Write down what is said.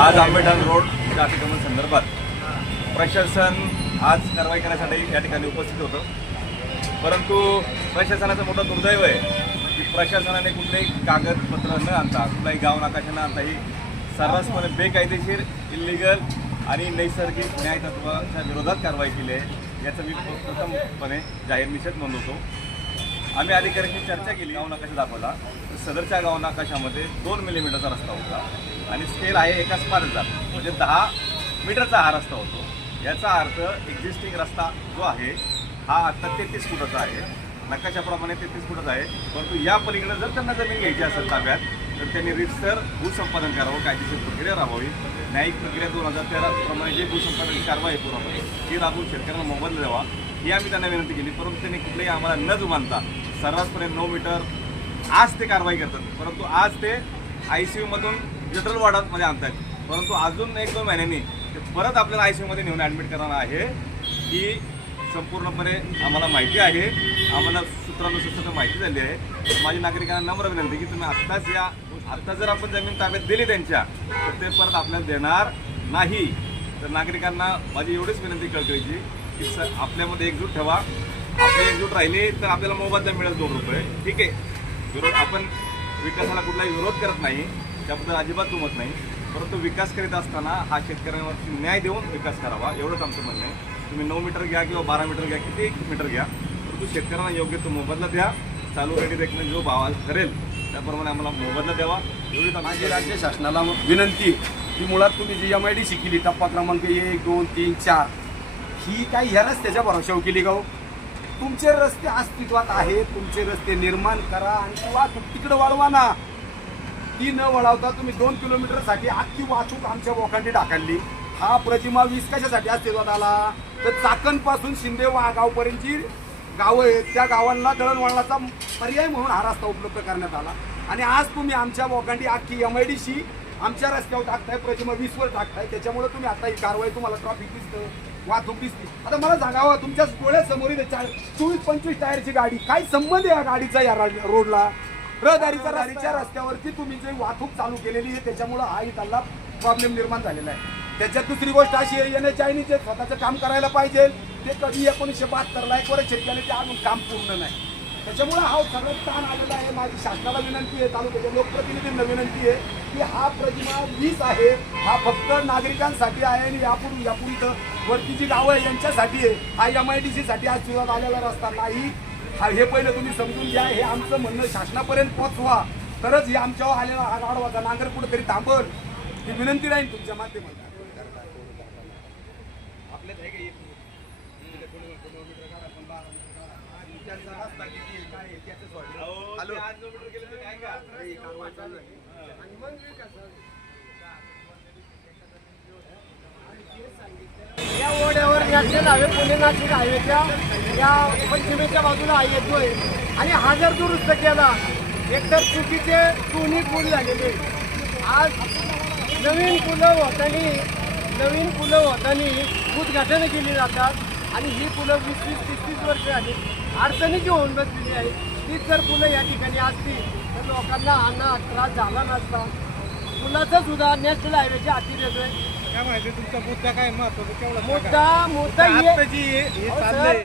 आज आंबेडकर रोड या अतिक्रमण संदर्भात प्रशासन आज कारवाई करण्यासाठी या ठिकाणी उपस्थित होतं. परंतु प्रशासनाचं मोठं दुर्दैव आहे की प्रशासनाने कुठलेही कागदपत्र न आणता कुठलाही गाव नाकाशा न आणता ही सर्रासपणे बेकायदेशीर इल्लिगल आणि नैसर्गिक न्यायतत्वाच्या विरोधात कारवाई केली आहे. याचा मी प्रथमपणे जाहीर निषेध नोंदवतो. आम्ही अधिकाऱ्यांशी चर्चा केली गाव नकाशा दाखवला? तर सदरच्या गाव नकाशामध्ये दोन मिलीमीटरचा रस्ता होता. आणि स्केल आहे एका स्पार्टचा म्हणजे दहा मीटरचा हा रस्ता होतो. याचा अर्थ एक्झिस्टिंग रस्ता जो आहे हा आत्ता तेहतीस फुटाचा आहे. नकाशाप्रमाणे तेहतीस फुटाचा आहे. परंतु या पलीकडे जर त्यांना जमीन घ्यायची असेल ताब्यात तर त्यांनी रितसर भूसंपादन करावं कायदेशीर प्रक्रिया राबवावी. न्यायिक प्रक्रिया दोन हजार तेराप्रमाणे जे भूसंपादन कारवाई आहे पूर्णपणे ती राबवून शेतकऱ्यांना मोबदला द्यावा. ही आम्ही त्यांना विनंती केली. परंतु त्यांनी कुठलेही आम्हाला न जुमानता सर्रासपर्यंत नऊ मीटर. आज ते कारवाई करतात. परंतु आज ते आय सी यूमधून जनरल वॉर्डामध्ये आणतात परंतु अजून एक दोन महिन्यांनी ते परत आपल्याला आय सी यूमध्ये नेऊन ॲडमिट करणार आहे ही संपूर्णपणे आम्हाला माहिती आहे. आम्हाला सूत्रानुसूत्र माहिती झाली आहे. माझी नागरिकांना नम्र विनंती की तुम्ही आत्ताच या आत्ता जर आपण जमीन ताब्यात दिली त्यांच्या तर ते परत आपल्याला देणार नाही. तर नागरिकांना माझी एवढीच विनंती कळकळीची की स आपल्यामध्ये एकजूट ठेवा. आपली एकजूट राहिली तर आपल्याला मोबदला मिळेल दोन रुपये. ठीक आहे. विरोध आपण विकासाला कुठलाही विरोध करत नाही. त्याबद्दल अजिबात दुमत नाही. परंतु विकास करीत असताना हा शेतकऱ्यांवरती न्याय देऊन विकास करावा एवढंच आमचं म्हणणं आहे. तुम्ही नऊ मीटर घ्या किंवा बारा मीटर घ्या किती मीटर घ्या. परंतु शेतकऱ्यांना योग्य तो मोबदला द्या. चालू रेडी देखील जो भाव करेल त्याप्रमाणे आम्हाला मोबदला द्यावा. एवढीच माझी राज्य शासनाला विनंती की मुळात तुम्ही जी एम आय डी शिकली टप्पा क्रमांक एक दोन तीन चार ही काही ह्या रस्त्याच्या भरोशावर केली का हो? तुमचे रस्ते अस्तित्वात आहेत तुमचे रस्ते निर्माण करा आणि ती वाहतूक तिकडं वाढवा ना. ती न वळवता तुम्ही दोन किलोमीटरसाठी अख्खी वाहतूक आमच्या बोकांडी टाकली हा प्रतिमा वीस कशासाठी अस्तित्वात आला? तर चाकणपासून शिंदे वा गावपर्यंतची गावं आहेत. त्या गावांना दळणवळणाचा पर्याय म्हणून हा रस्ता उपलब्ध करण्यात आला. आणि आज तुम्ही आमच्या बोकांडी अख्खी एम आय डीशी आमच्या रस्त्यावर टाकताय प्रतिमा वीसवर टाकताय. त्याच्यामुळे तुम्ही आता ही कारवाई तुम्हाला ट्रॉफिक दिसतं. वाहतूक दिसते आता मला सांगावं तुमच्या डोळ्यासमोर चोवीस पंचवीस टायरची गाडी. काय संबंध आहे या गाडीचा या रोडला? रहदारीच्या रस्त्यावरती तुम्ही जे वाहतूक चालू केलेली आहे त्याच्यामुळं हा इथला प्रॉब्लेम निर्माण झालेला आहे. त्याच्यात दुसरी गोष्ट अशी आहे याने चायनीचे स्वतःचं काम करायला पाहिजे. ते कधी एकोणीसशे बहात्तरला एक वर्ष केले ते अजून काम पूर्ण नाही. त्याच्यामुळे हा सगळं ताण आलेला आहे माझी शासनाला विनंती आहे तालुक्याच्या लोकप्रतिनिधींना विनंती आहे की हा प्रतिमा वीस आहे हा फक्त नागरिकांसाठी आहे आणि यापुढे यापुढे इथं वरती जी गावं आहे यांच्यासाठी आहे हा एम आय डी सी साठी आज सुरुवात आलेला रस्ता नाही हा हे पहिलं तुम्ही समजून घ्या हे आमचं म्हणणं शासनापर्यंत पोहोचवा तरच हे आमच्यावर आलेला हा गाडवाचा नांगर कुठेतरी थांबल ही विनंती राहील तुमच्या माध्यमातून आपल्यात आहे का किलोमीटर. आणि त्यांचा रस्ता किती आहे, काय आहे, त्याचं सोडलं. हॅलो. हे कारवाई चालू आहे. या ओढ्यावर नॅशनल हायवे पुणे नाशिक हायवेच्या या पश्चिमेच्या बाजूला हा येतोय आणि हा जर दुरुस्त केला एकतर चुकीचे दोन्ही पूल झालेले आज नवीन पुलं होतानी नवीन पुलं होतानी उद्घाटनं केली जातात आणि ही पुलं वीस वीस तीस तीस वर्ष झाली अडचणीची होऊन बसलेली आहे तीच जर पुलं या ठिकाणी असती तर लोकांना हा त्रास झाला नसता. पुलाचा सुद्धा नॅशनल हायवेच्या हाती येतोय काय माहिती तुमचा मुद्दा काय महत्त्वाचा मुद्दा मुद्दा